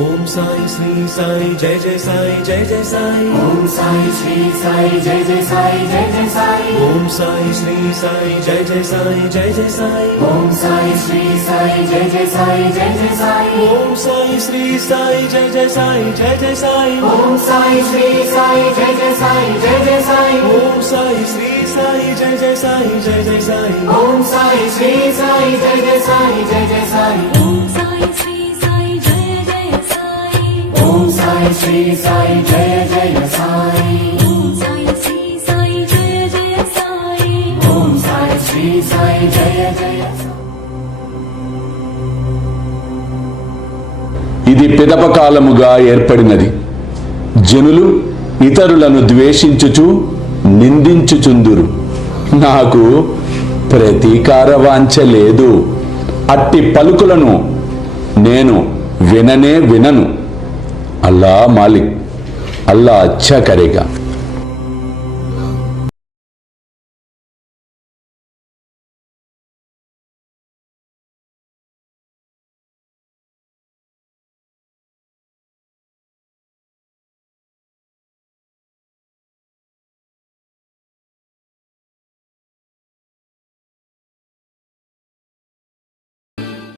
ओम साई श्री साई जय जय साई जय जय साई। ओम साई श्री साई जय जय साई जय जय साई। ओम साई श्री साई जय जय साई जय जय साई। ओम साई श्री साई जय जय साई जय जय साई। ओम साई श्री साई जय जय साई जय जय साई। ओम साई श्री साई जय जय साई जय जय साई। ओम साई श्री साई जय जय साई जय जय साई। ओम साई श्री साई जय जय साई जय जय साई। ओम साई श्री साई जय जय साई। ओम साई श्री साई जय जय साई। ओम साई श्री साई जय जय साई। ओम साई श्री साई जय जय साई। ఇది పిదపకాలముగా ఏర్పడినది. జనులు ఇతరులను ద్వేషించుచు నిందించుచుందురు. నాకు ప్రతీకార వాంఛ లేదు. అట్టి పలుకులను నేను విననే వినను. అల్లా మాలిక్, అల్లా అచ్చా కరేగా.